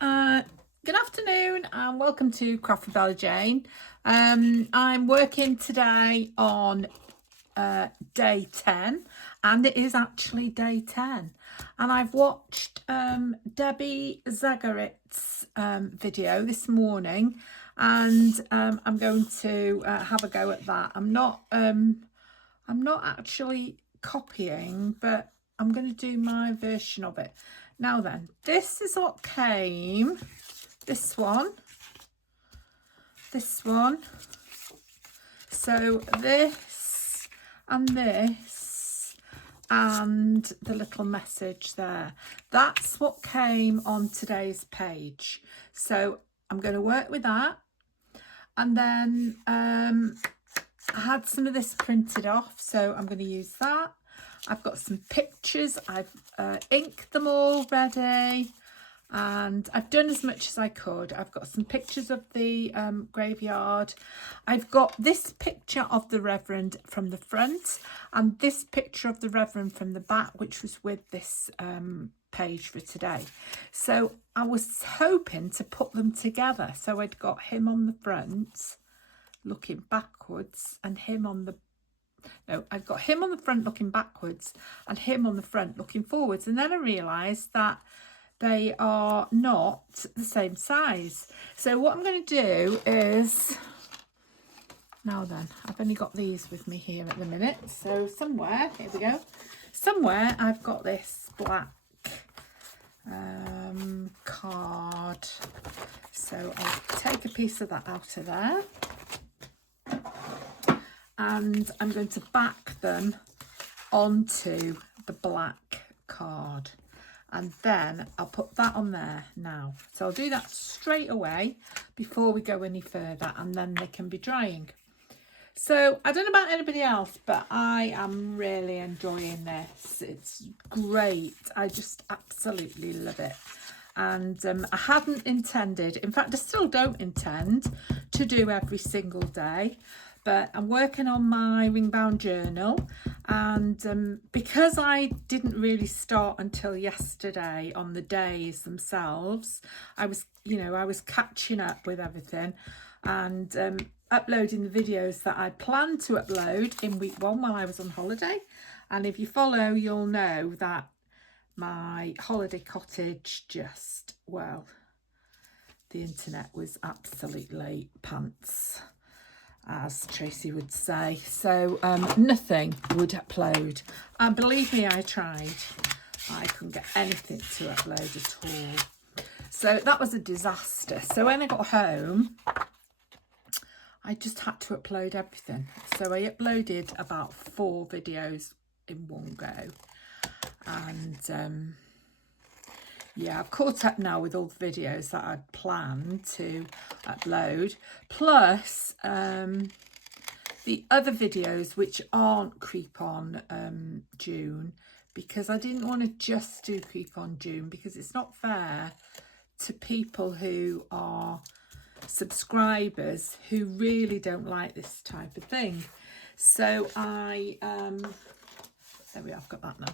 Hello, good afternoon and welcome to Craft with Bella Jane. I'm working today on day 10 and it is actually day 10 and I've watched Debbie Zagarit's video this morning and I'm going to have a go at that. I'm not actually copying, but I'm going to do my version of it. Now then, this is what came, this one, so this and the little message there, that's what came on today's page. So I'm going to work with that, and then I had some of this printed off, so I'm going to use that. I've got some pictures, I've inked them all ready, and I've done as much as I could. I've got some pictures of the graveyard. I've got this picture of the Reverend from the front and this picture of the Reverend from the back, which was with this page for today. So I was hoping to put them together. So I'd got him on the front looking backwards and him on the I've got him on the front looking backwards and him on the front looking forwards, and then I realised that they are not the same size. So what I'm going to do is, now then, I've only got these with me here at the minute, so somewhere, here we go, somewhere I've got this black card, so I'll take a piece of that out of there. And I'm going to back them onto the black card, and then I'll put that on there now. So I'll do that straight away before we go any further, and then they can be drying. So I don't know about anybody else, but I am really enjoying this. It's great. I just absolutely love it. And I hadn't intended, in fact I still don't intend to do every single day, but I'm working on my ring bound journal, and because I didn't really start until yesterday on the days themselves, I was catching up with everything and uploading the videos that I planned to upload in week 1 while I was on holiday. And if you follow, you'll know that my holiday cottage just, well, the internet was absolutely pants, as Tracy would say. So nothing would upload, and believe me, I tried. I couldn't get anything to upload at all. So that was a disaster. So when I got home, I just had to upload everything. So I uploaded about 4 videos in one go. And yeah, I've caught up now with all the videos that I'd planned to upload, plus the other videos which aren't Creep on June, because I didn't want to just do Creep on June, because it's not fair to people who are subscribers who really don't like this type of thing. So I there we are, I've got that now.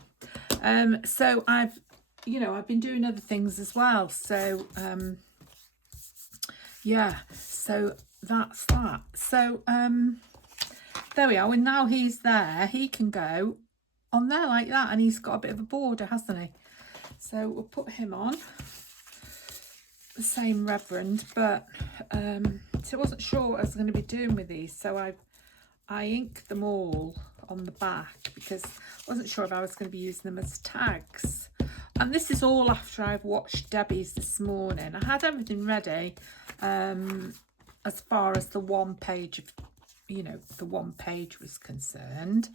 So I've been doing other things as well. So yeah, so that's that. So there we are. And now he's there, he can go on there like that, and he's got a bit of a border, hasn't he? So we'll put him on the same Reverend, but so I wasn't sure what I was going to be doing with these, so I inked them all on the back because I wasn't sure if I was going to be using them as tags. And this is all after I've watched Debbie's this morning. I had everything ready as far as the one page of, the one page was concerned,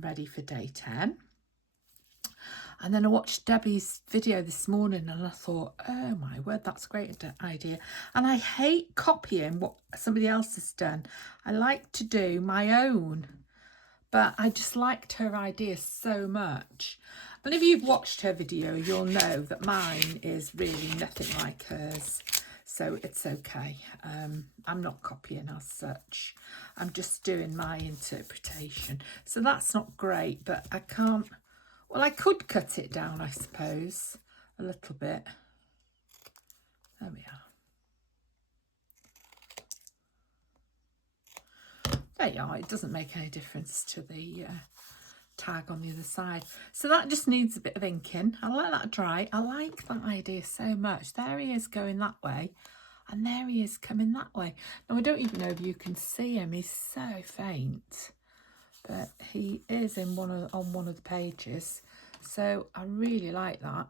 ready for day 10. And then I watched Debbie's video this morning and I thought, oh my word, that's a great idea. And I hate copying what somebody else has done. I like to do my own, but I just liked her idea so much. And if you've watched her video, you'll know that mine is really nothing like hers. So it's okay. I'm not copying as such. I'm just doing my interpretation. So that's not great, but I can't. Well, I could cut it down, I suppose, a little bit. There we are. There you are. It doesn't make any difference to the tag on the other side. So that just needs a bit of inking. I'll let that dry. I like that idea so much. There he is going that way, and there he is coming that way. Now I don't even know if you can see him. He's so faint, but he is in on one of the pages. So I really like that.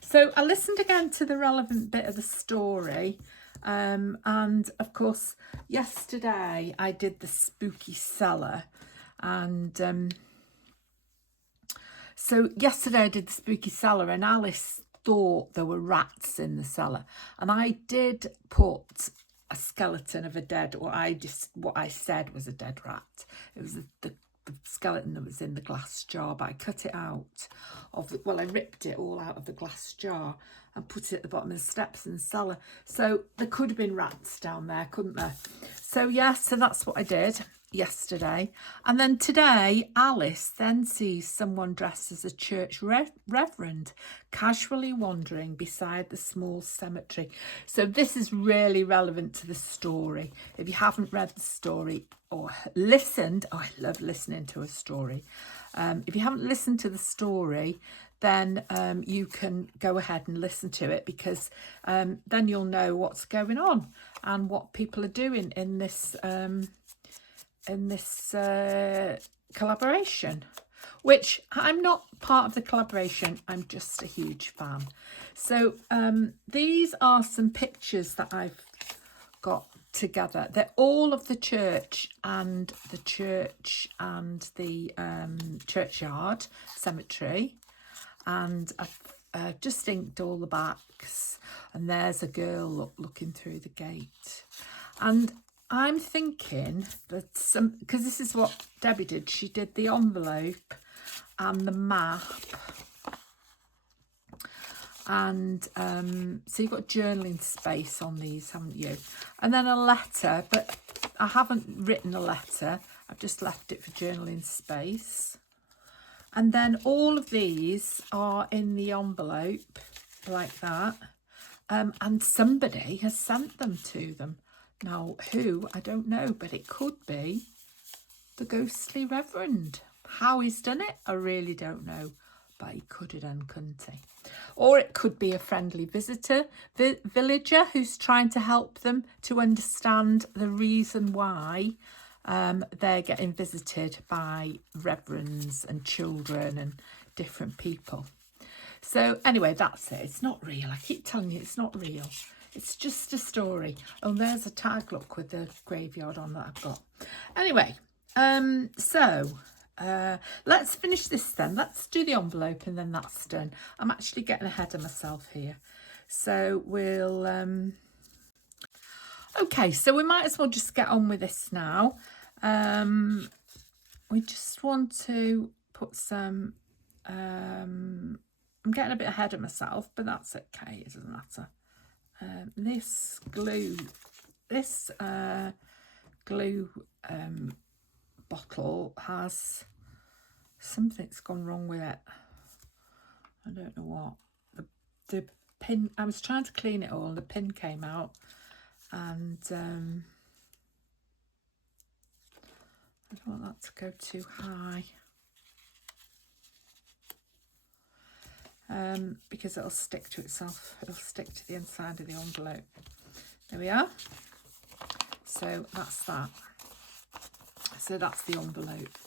So I listened again to the relevant bit of the story. And of course, yesterday I did the spooky cellar, and so yesterday I did the spooky cellar, and Alice thought there were rats in the cellar, and I did put a skeleton of a dead, or what I said was a dead rat. It was the skeleton that was in the glass jar, but I cut it out of the, well, I ripped it all out of the glass jar and put it at the bottom of the steps in the cellar. So there could have been rats down there, couldn't there? So yeah, so that's what I did yesterday. And then today, Alice then sees someone dressed as a church reverend casually wandering beside the small cemetery. So this is really relevant to the story. If you haven't read the story or listened, oh, I love listening to a story. If you haven't listened to the story, then you can go ahead and listen to it, because then you'll know what's going on and what people are doing in this collaboration, which I'm not part of the collaboration. I'm just a huge fan. So these are some pictures that I've got together. They're all of the church and the churchyard cemetery, and I've just inked all the backs, and there's a girl looking through the gate. And I'm thinking that because this is what Debbie did, she did the envelope and the map, and so you've got journaling space on these, haven't you? And then a letter, but I haven't written a letter, I've just left it for journaling space. And then all of these are in the envelope like that, and somebody has sent them to them. Now, who, I don't know, but it could be the ghostly reverend. How he's done it, I really don't know, but he could have done, couldn't he? Or it could be a friendly villager who's trying to help them to understand the reason why they're getting visited by reverends and children and different people. So anyway, that's it. It's not real. I keep telling you, it's not real. It's just a story. Oh, there's a tag, look, with the graveyard on that I've got. Anyway, let's finish this then. Let's do the envelope and then that's done. I'm actually getting ahead of myself here. So we'll... Okay, so we might as well just get on with this now. We just want to put some... I'm getting a bit ahead of myself, but that's okay. It doesn't matter. This glue bottle has something's gone wrong with it. I don't know what. The pin, I was trying to clean it all, the pin came out, and I don't want that to go too high. Because it'll stick to itself, it'll stick to the inside of the envelope. There we are. So that's that. So that's the envelope.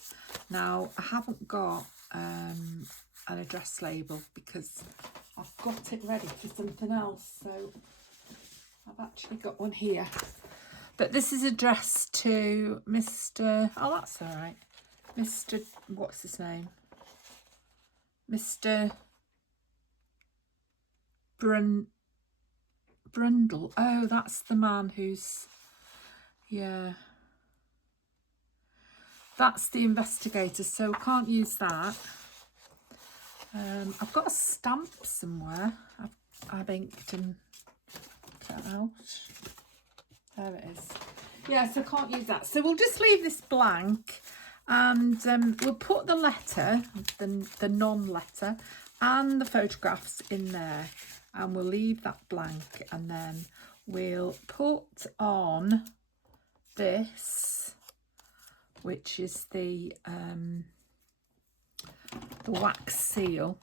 Now I haven't got an address label because I've got it ready for something else. So I've actually got one here. But this is addressed to Mr. Oh, that's all right. Mr. What's his name? Mr. Brundle. Oh, that's the man who's, yeah, that's the investigator, so I can't use that. I've got a stamp somewhere. I've inked and cut out. There it is. Yeah, so I can't use that, so we'll just leave this blank, and we'll put the letter, the non-letter, and the photographs in there. and we'll leave that blank, and then we'll put on this, which is the wax seal.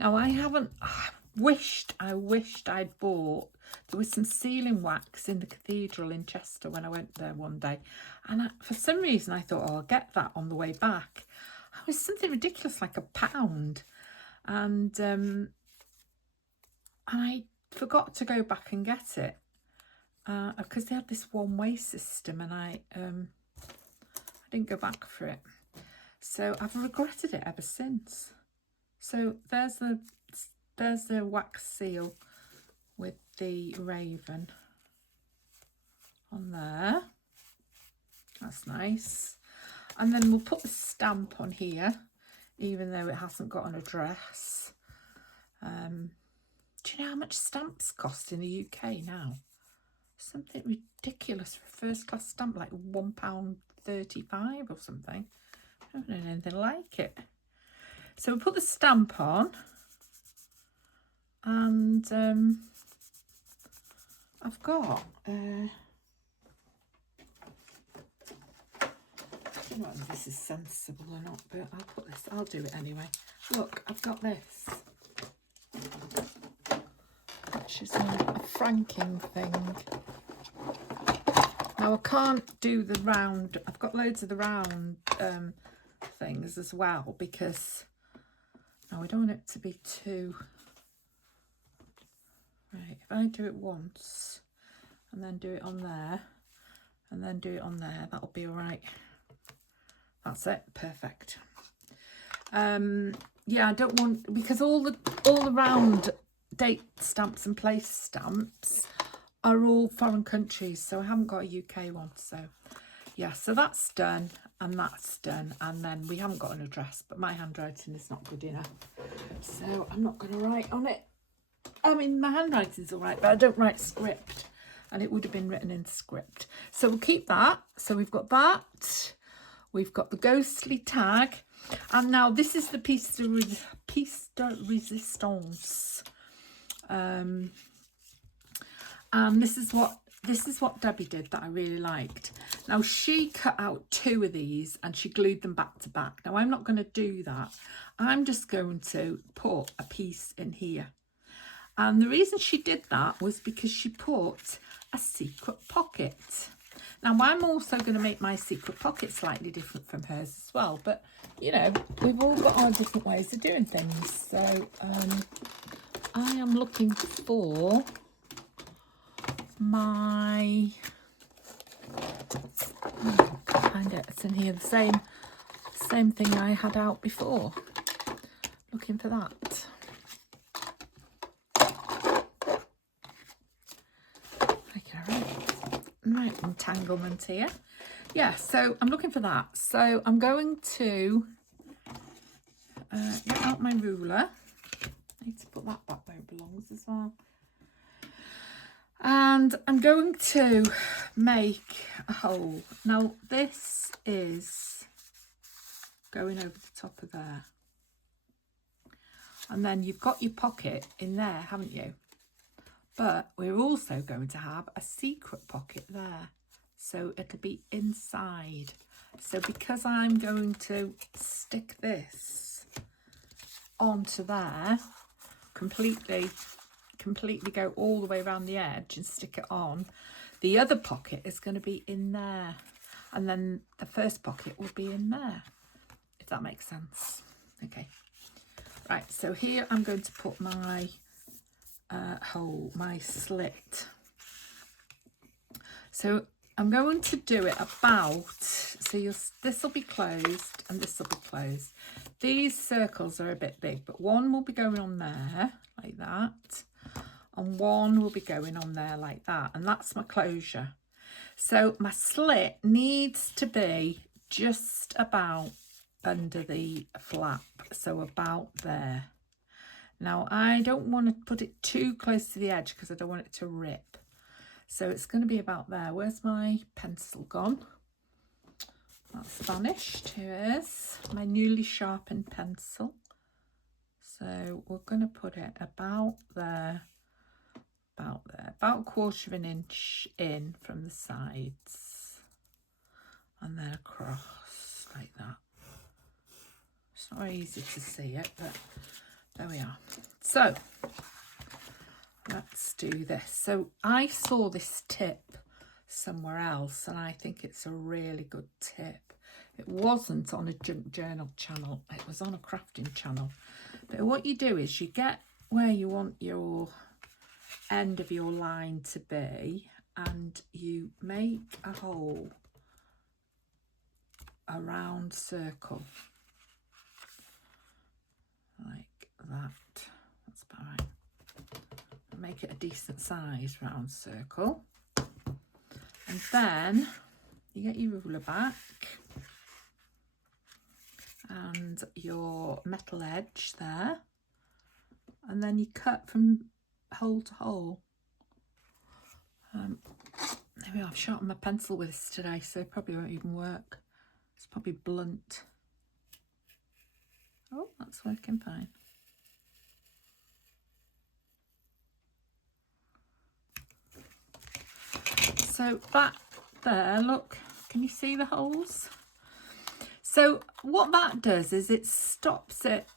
Now I haven't, I wished I'd bought, there was some sealing wax in the cathedral in Chester when I went there one day, and for some reason I thought, oh, I'll get that on the way back. It was something ridiculous, like £1, and I forgot to go back and get it because they had this one-way system, and I didn't go back for it. So I've regretted it ever since. So there's the wax seal with the raven on there. That's nice. And then we'll put the stamp on here, even though it hasn't got an address. Do you know how much stamps cost in the UK now? Something ridiculous for a first class stamp, like £1.35 or something. I don't know anything like it. So we'll put the stamp on, and I've got I don't know if this is sensible or not, but I'll do it anyway. Look, I've got this, which is a franking thing. Now I can't do the round, I've got loads of the round things as well, because now I don't want it to be too, right, if I do it once and then do it on there and then do it on there, that'll be all right. That's it, perfect. Yeah, I don't want, because all the round date stamps and place stamps are all foreign countries, so I haven't got a UK one. So yeah, so that's done, and that's done, and then we haven't got an address, but my handwriting is not good enough, so I'm not going to write on it. I mean, my handwriting's all right, but I don't write script, and it would have been written in script. So we'll keep that. So we've got that, we've got the ghostly tag, and now this is the piece de resistance. And this is what Debbie did that I really liked. Now she cut out 2 of these and she glued them back to back. Now I'm not going to do that. I'm just going to put a piece in here. And the reason she did that was because she put a secret pocket. Now I'm also going to make my secret pocket slightly different from hers as well. But, you know, we've all got our different ways of doing things. So I am looking for my, can't find it, it's in here, the same thing I had out before, looking for that. Okay, right, entanglement here. Yeah, so I'm looking for that. So I'm going to get out my ruler. I need to put that back where it belongs as well. And I'm going to make a hole. Now this is going over the top of there. And then you've got your pocket in there, haven't you? But we're also going to have a secret pocket there. So it'll be inside. So because I'm going to stick this onto there, completely go all the way around the edge and stick it on, the other pocket is going to be in there, and then the first pocket will be in there, if that makes sense. Okay, right, so here I'm going to put my hole, my slit. So I'm going to do it about, so this will be closed and this will be closed. These circles are a bit big, but one will be going on there like that, and one will be going on there like that, and that's my closure. So my slit needs to be just about under the flap, so about there. Now I don't want to put it too close to the edge because I don't want it to rip, so it's going to be about there. Where's my pencil gone? That's vanished. Here it is, my newly sharpened pencil. So we're going to put it about there, about 1/4 inch in from the sides, and then across like that. It's not very easy to see it, but there we are. So let's do this. So I saw this tip somewhere else, and I think it's a really good tip. It wasn't on a junk journal channel, it was on a crafting channel. But what you do is you get where you want your end of your line to be, and you make a hole, a round circle like that. That's about right. Make it a decent size round circle, and then you get your ruler back and your metal edge there, and then you cut from hole to hole. There we are. I've sharpened my pencil with this today, so it probably won't even work. It's probably blunt. Oh, that's working fine. So back there, look, can you see the holes? So what that does is it stops it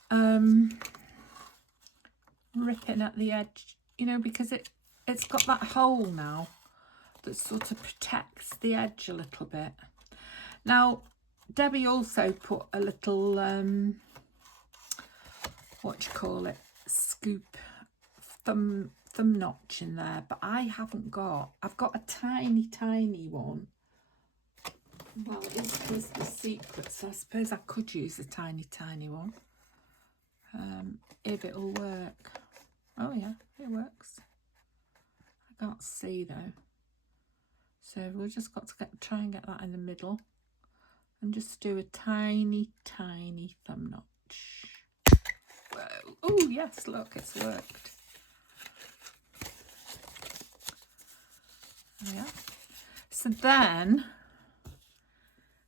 ripping at the edge, you know, because it's got that hole now that sort of protects the edge a little bit. Now, Debbie also put a little, what you call it, scoop thumb notch in there, but I haven't got. I've got a tiny one. Well, it is the secret, so I suppose I could use a tiny one, if it'll work. Oh yeah, it works. I can't see though, so we've just got to try and get that in the middle, and just do a tiny thumb notch. Whoa. Oh yes, look, it's worked. There we are. So then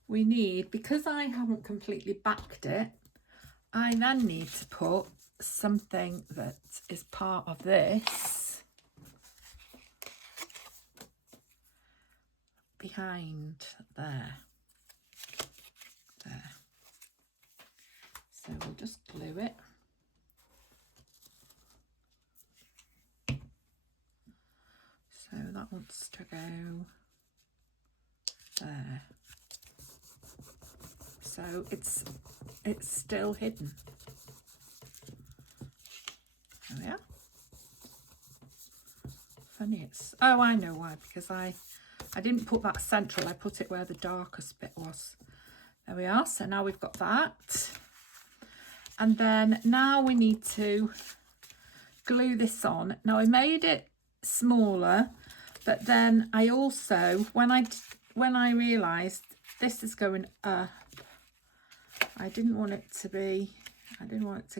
we need, because I haven't completely backed it, I then need to put something that is part of this behind there. So we'll just glue it. So that wants to go there. So it's still hidden. There we are. Funny, it's, oh, I know why, because I didn't put that central, I put it where the darkest bit was. There we are. So now we've got that, and then now we need to glue this on. Now I made it smaller, but then I also, when I realized this is going up, I didn't want it to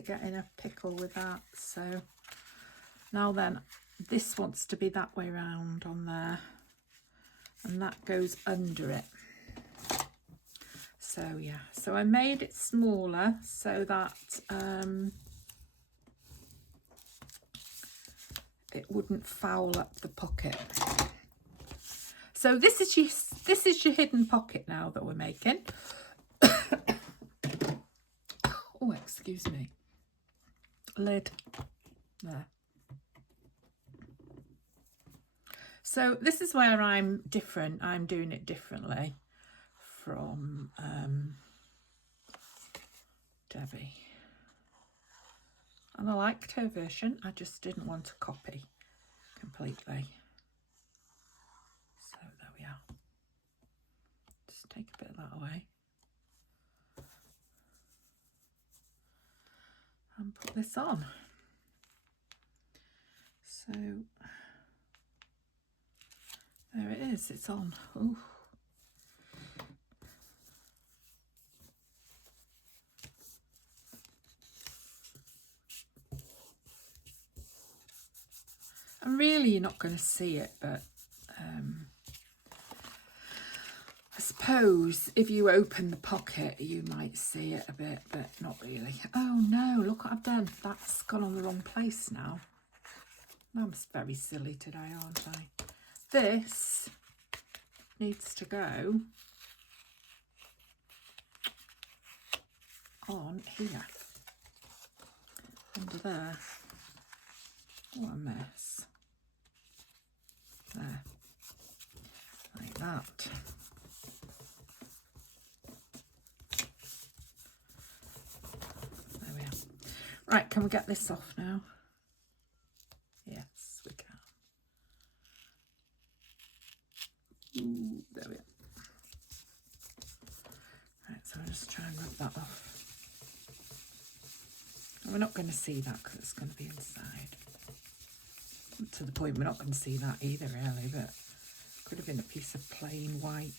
get in a pickle with that. So now then, this wants to be that way round on there, and that goes under it. So yeah, so I made it smaller so that it wouldn't foul up the pocket. So this is your hidden pocket now that we're making. Oh, excuse me. Lid there. So this is where I'm different. I'm doing it differently from Debbie. And I liked her version. I just didn't want to copy completely. So there we are. Just take a bit of that away. And put this on. So there it is, it's on. Ooh. And really you're not going to see it, but I suppose if you open the pocket you might see it a bit, but not really. Oh no, look what I've done. That's gone on the wrong place now. I'm very silly today, aren't I? This needs to go on here, under there. What a mess. There, like that. There we are. Right, can we get this off now? Yes, we can. Ooh, there we are. Right, so I'll just try and rub that off. And we're not going to see that because it's going to be inside. To the point we're not going to see that either, really, but could have been a piece of plain white.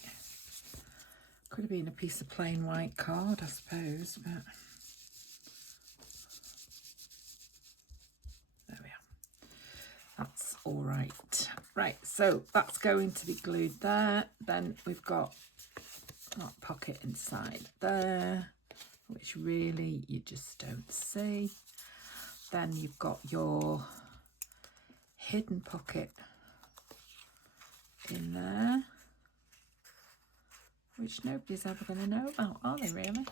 Could have been a piece of plain white card, I suppose, but there we are. That's all right. Right, so that's going to be glued there. Then we've got that pocket inside there, which really you just don't see. Then you've got your hidden pocket in there, which nobody's ever going to know about, are they really?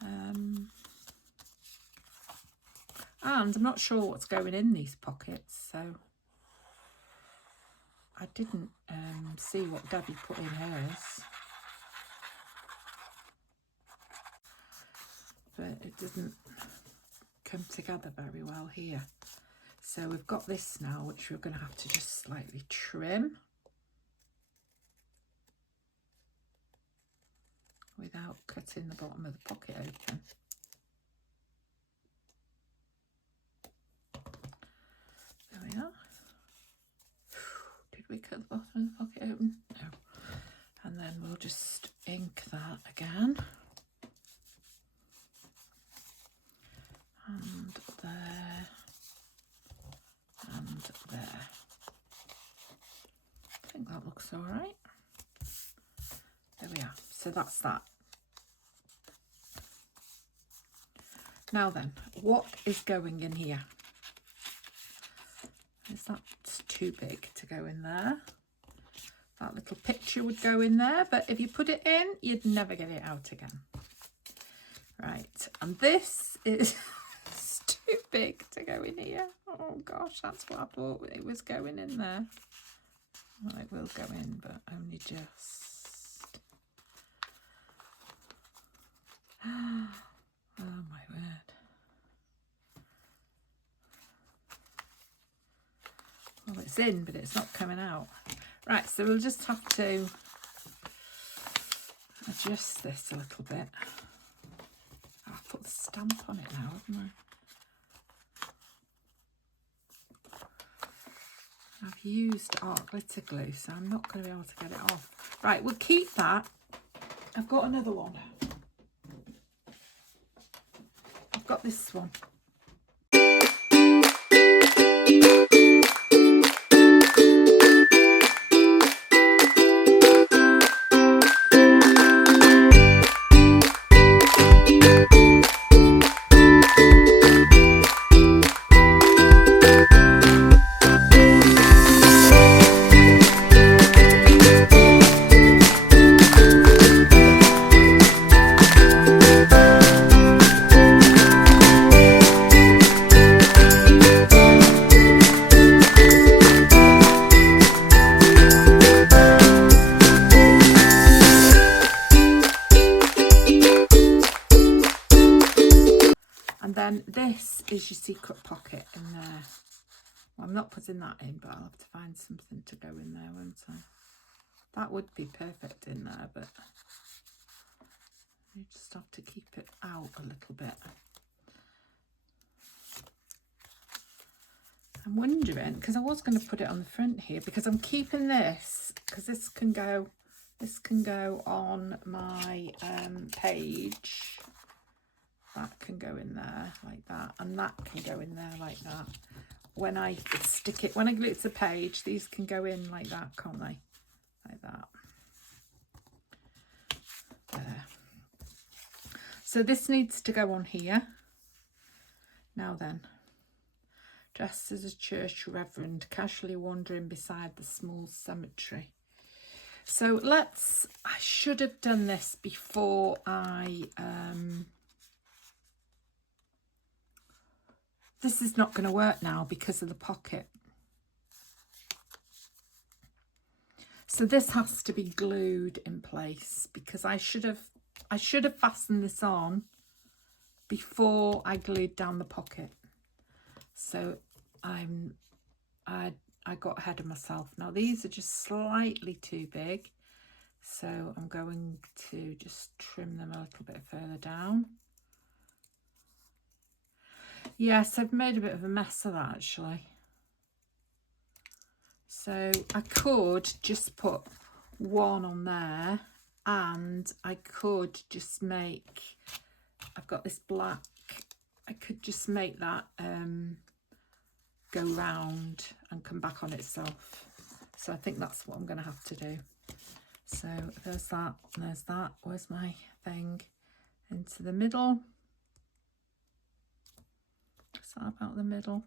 And I'm not sure what's going in these pockets, so I didn't see what Debbie put in hers, but it doesn't come together very well here. So we've got this now, which we're going to have to just slightly trim without cutting the bottom of the pocket open. There we are. Did we cut the bottom of the pocket open? No. And then we'll just ink that again. And there. And there. I think that looks all right. There we are. So that's that. Now then, what is going in here? Is that too big to go in there? That little picture would go in there, but if you put it in, you'd never get it out again. Right, and this is too big to go in here. Oh gosh, that's what I thought it was going in there. Well, it will go in, but only just. Oh my word. Well, it's in, but it's not coming out. Right, so we'll just have to adjust this a little bit. I've put the stamp on it now, haven't I? I've used art glitter glue, so I'm not going to be able to get it off. Right, we'll keep that. I've got another one. I've got this one. This is your secret pocket in there. Well, I'm not putting that in, but I'll have to find something to go in there, won't I? That would be perfect in there, but you just have to keep it out a little bit. I'm wondering, because I was going to put it on the front here, because I'm keeping this, because this can go on my page. That can go in there like that, and that can go in there like that. When I stick it, when I glue it to the page, these can go in like that, can't they? Like that. there. So this needs to go on here. Now then, dressed as a church reverend, casually wandering beside the small cemetery. So I should have done this before this is not going to work now because of the pocket. So this has to be glued in place because I should have fastened this on before I glued down the pocket. So I got ahead of myself. Now these are just slightly too big, so I'm going to just trim them a little bit further down. Yes, I've made a bit of a mess of that actually. So I could just put one on there, and I could just make, I've got this black, I could just make that go round and come back on itself. So I think that's what I'm going to have to do. So there's that, and there's that. Where's my thing? Into the middle. Is that about the middle?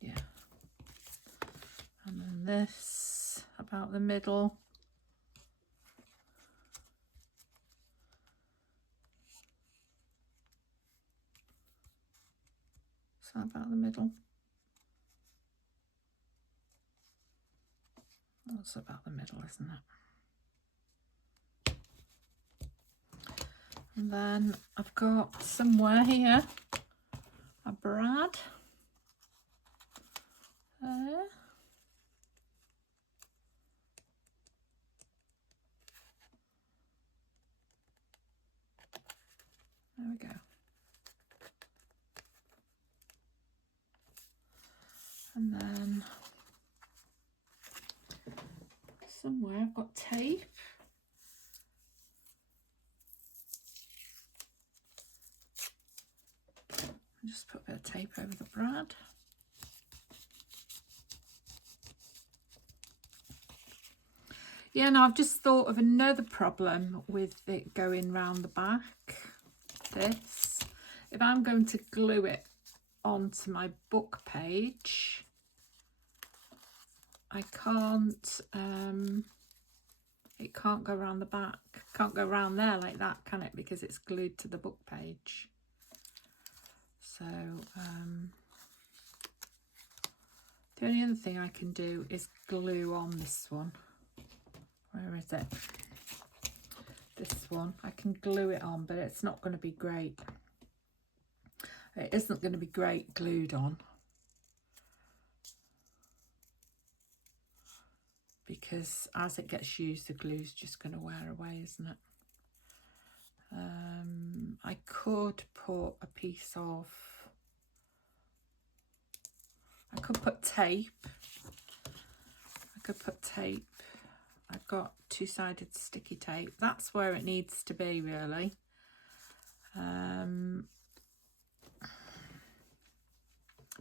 Yeah. And then this about the middle. Is that about the middle? That's about the middle, isn't it? And then I've got somewhere here a brad there. There we go. And then somewhere I've got tape. I'll just put a bit of tape over the brad. Yeah, now I've just thought of another problem with it going round the back. This, if I'm going to glue it onto my book page, I can't, it can't go around the back, can't go around there like that, can it? Because it's glued to the book page. So the only other thing I can do is glue on this one. Where is it? This one. I can glue it on, but it's not going to be great. It isn't going to be great glued on, because as it gets used, the glue's just going to wear away, isn't it? I could put a piece of, I could put tape. I've got two-sided sticky tape. That's where it needs to be, really.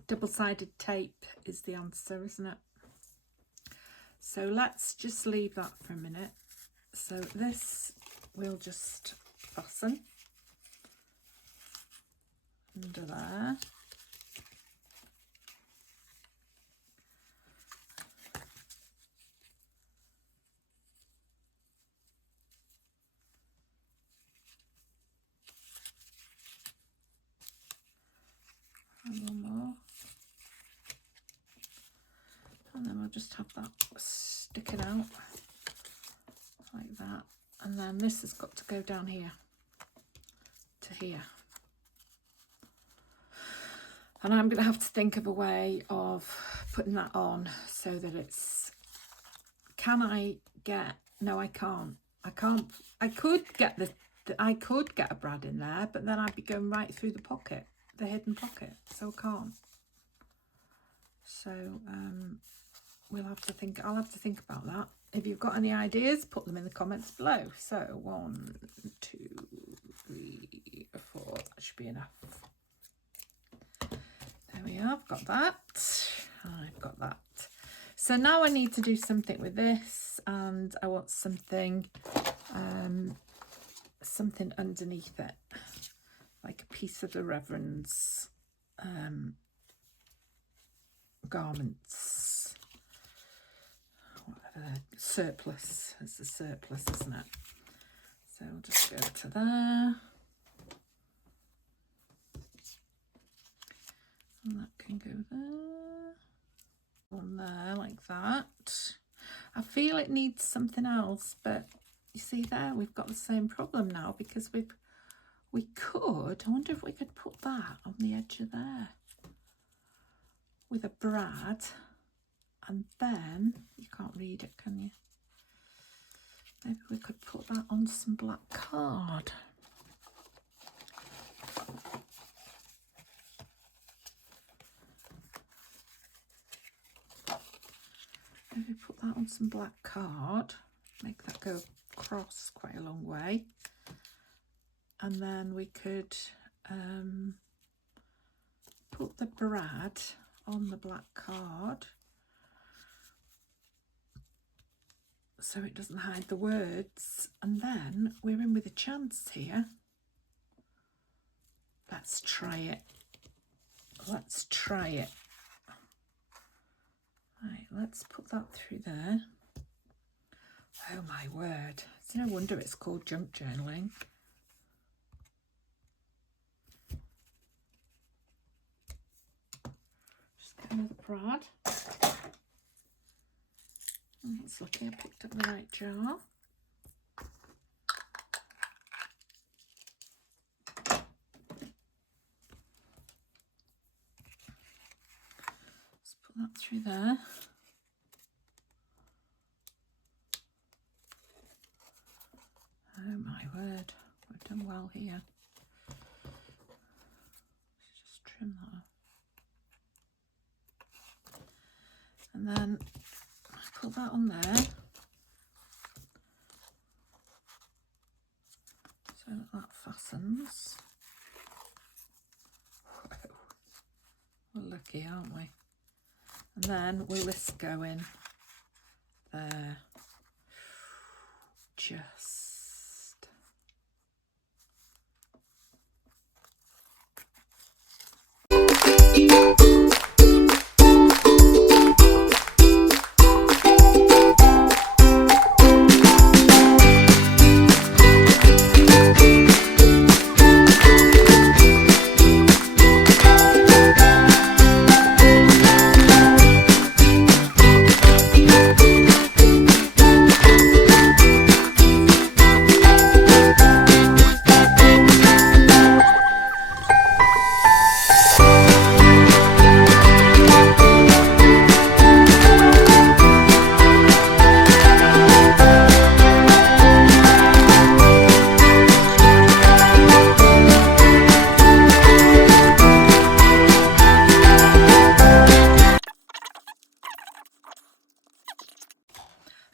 Double-sided tape is the answer, isn't it? So let's just leave that for a minute. So this we'll just fasten under there. And one more. And then we'll just have that sticking out like that. And then this has got to go down here to here. And I'm going to have to think of a way of putting that on so that it's, can I get, no I can't. I could get I could get a brad in there, but then I'd be going right through the pocket, the hidden pocket, so I can't. So we'll have to think, I'll have to think about that. If you've got any ideas, put them in the comments below. So 1, 2, 3, 4, that should be enough. There we are, I've got that. I've got that. So now I need to do something with this, and I want something something underneath it, like a piece of the Reverend's garments, whatever, surplus. It's a surplus, isn't it? So we'll just go to there, and that can go there, on there like that. I feel it needs something else, but you see there, we've got the same problem now, because I wonder if we could put that on the edge of there with a brad, and then, you can't read it, can you? Maybe we could put that on some black card. Maybe put that on some black card, make that go across quite a long way, and then we could put the brad on the black card so it doesn't hide the words, and then we're in with a chance here. Let's try it. Let's try it. Right, let's put that through there. Oh my word, it's no wonder it's called junk journaling. Just get another brad. It's lucky I picked up the right jar. Let's put that through there. Oh my word, we've done well here. Let's just trim that off. And then put that on there so that fastens. Whoa. We're lucky, aren't we? And then will this go in there? Just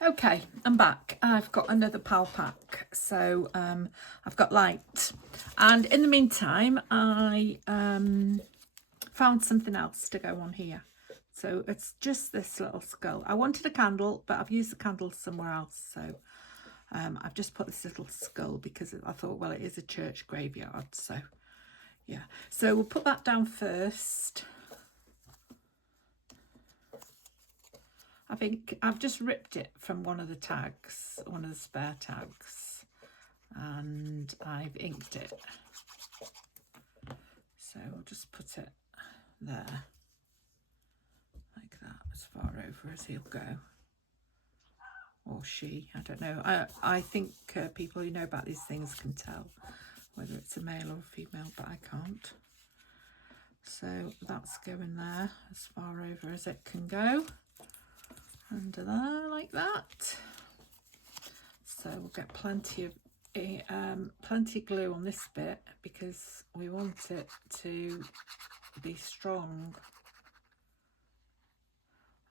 okay, I'm back. I've got another pal pack, so I've got light, and in the meantime I found something else to go on here. So it's just this little skull. I wanted a candle, but I've used the candle somewhere else, so I've just put this little skull because I thought, well, it is a church graveyard, so yeah. So we'll put that down first. I think I've just ripped it from one of the tags, one of the spare tags, and I've inked it. So we'll just put it there, like that, as far over as he'll go. Or she, I don't know. I think people who know about these things can tell whether it's a male or a female, but I can't. So that's going there as far over as it can go. Under there like that. So we'll get plenty of glue on this bit because we want it to be strong.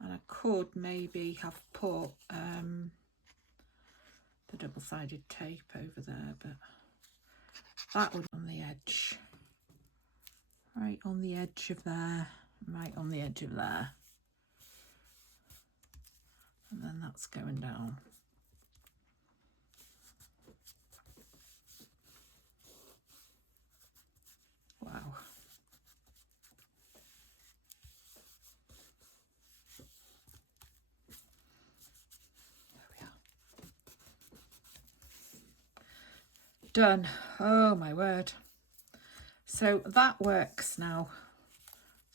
And I could maybe have put the double-sided tape over there, but that would be on the edge, right on the edge of there, right on the edge of there. And then that's going down. Wow. Done. Oh my word. So that works now.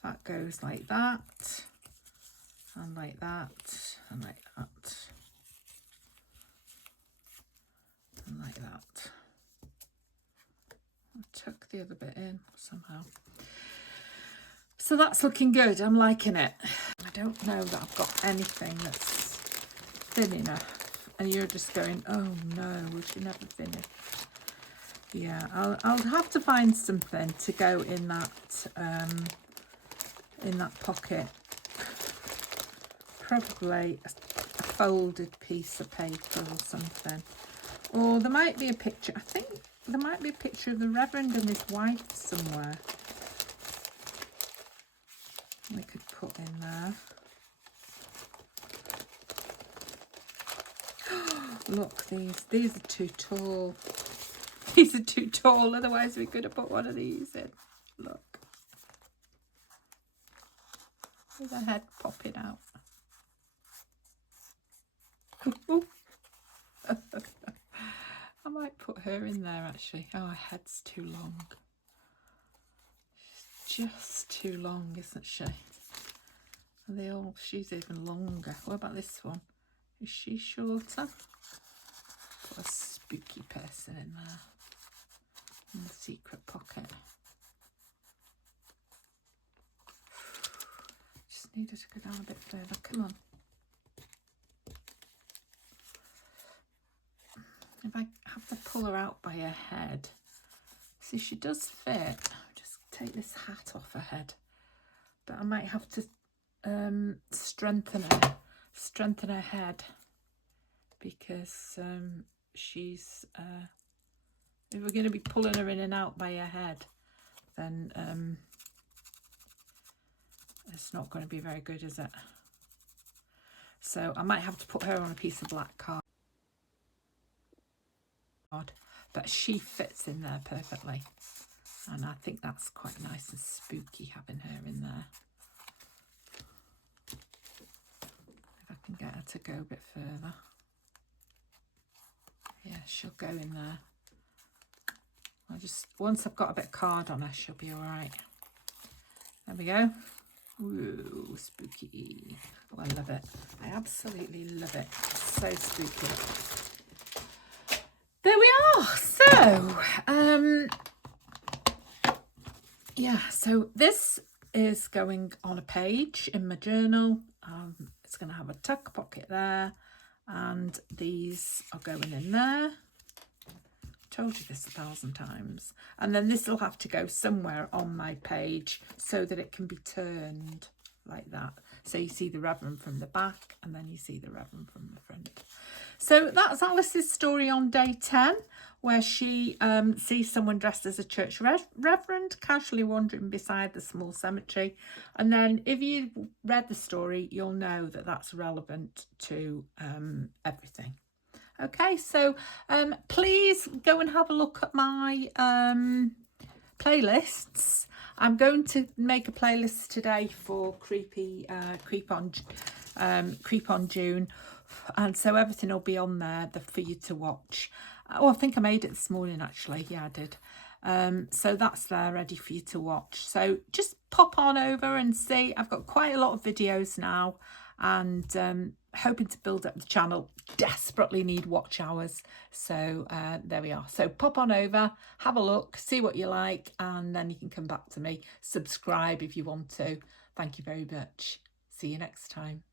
That goes like that, and like that, and like that, and like that. I tuck the other bit in somehow. So that's looking good. I'm liking it. I don't know that I've got anything that's thin enough. And you're just going, oh no, we should never finish. Yeah, I'll have to find something to go in that pocket. Probably a folded piece of paper or something. Or there might be a picture. I think there might be a picture of the Reverend and his wife somewhere. We could put in there. Look, these are too tall. These are too tall, otherwise we could have put one of these in. Look. There's a head popping out. I might put her in there actually. Oh, her head's too long. She's just too long, isn't she? And she's even longer. What about this one? Is she shorter? Put a spooky person in there. In the secret pocket. Just needed to go down a bit further. Come on. If I have to pull her out by her head. See, she does fit. Just take this hat off her head. But I might have to strengthen her head. Because she's... if we're going to be pulling her in and out by her head, then it's not going to be very good, is it? So I might have to put her on a piece of black card. But she fits in there perfectly. And I think that's quite nice and spooky having her in there. If I can get her to go a bit further. Yeah, she'll go in there. Once I've got a bit of card on her, she'll be all right. There we go. Ooh, spooky. Oh, I love it. I absolutely love it. It's so spooky. There we are. So, yeah, so this is going on a page in my journal. It's going to have a tuck pocket there, and these are going in there. Told you this 1,000 times. And then this will have to go somewhere on my page so that it can be turned like that. So you see the Reverend from the back, and then you see the Reverend from the front. So that's Alice's story on day 10, where she sees someone dressed as a church reverend casually wandering beside the small cemetery. And then if you read the story, you'll know that that's relevant to everything. Okay, so please go and have a look at my playlists. I'm going to make a playlist today for Creep on June, and so everything will be on there for you to watch. Oh, I think I made it this morning actually. Yeah, I did. So that's there ready for you to watch. So just pop on over and see. I've got quite a lot of videos now, and hoping to build up the channel. Desperately need watch hours. So there we are. So pop on over, have a look, see what you like, and then you can come back to me. Subscribe if you want to. Thank you very much. See you next time.